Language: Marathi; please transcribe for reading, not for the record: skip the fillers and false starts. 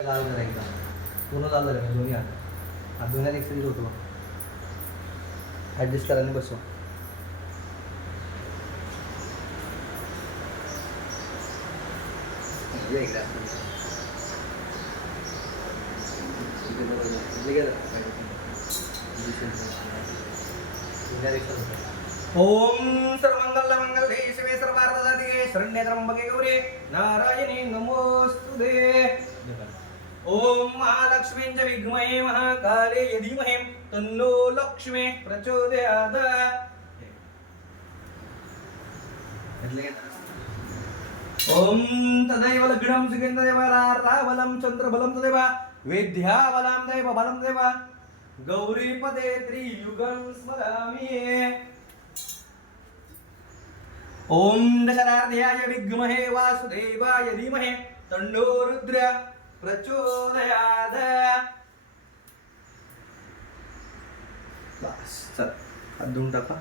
लाल करायचा पूर्ण लाल झालं दोन्ही हात दोन्ही हात एक्सरसाइज होतो ॲडजस्ट करायला बसवा ओम सर्वमंगल मंगल शिवे सर्वार्थसाधिके शरण्ये त्र्यंबके गौरी नारायणी नमोस्तुते ओम महालक्ष्मी च विद्महे महाकाले धीमहि तन्नो लक्ष्मी प्रचोदयात् ओम तदैव लग्नं सुगन्धदेव रावलं चंद्रबलं तदेव वेद्याबलं देव बलं देव गौरीपदे त्रियुगं स्मरामि ओम दशराध्याय विद्महे वासुदेवाय धीमहि तन्नो रुद्र प्रचोदयात् बस चल हात धुवून टाका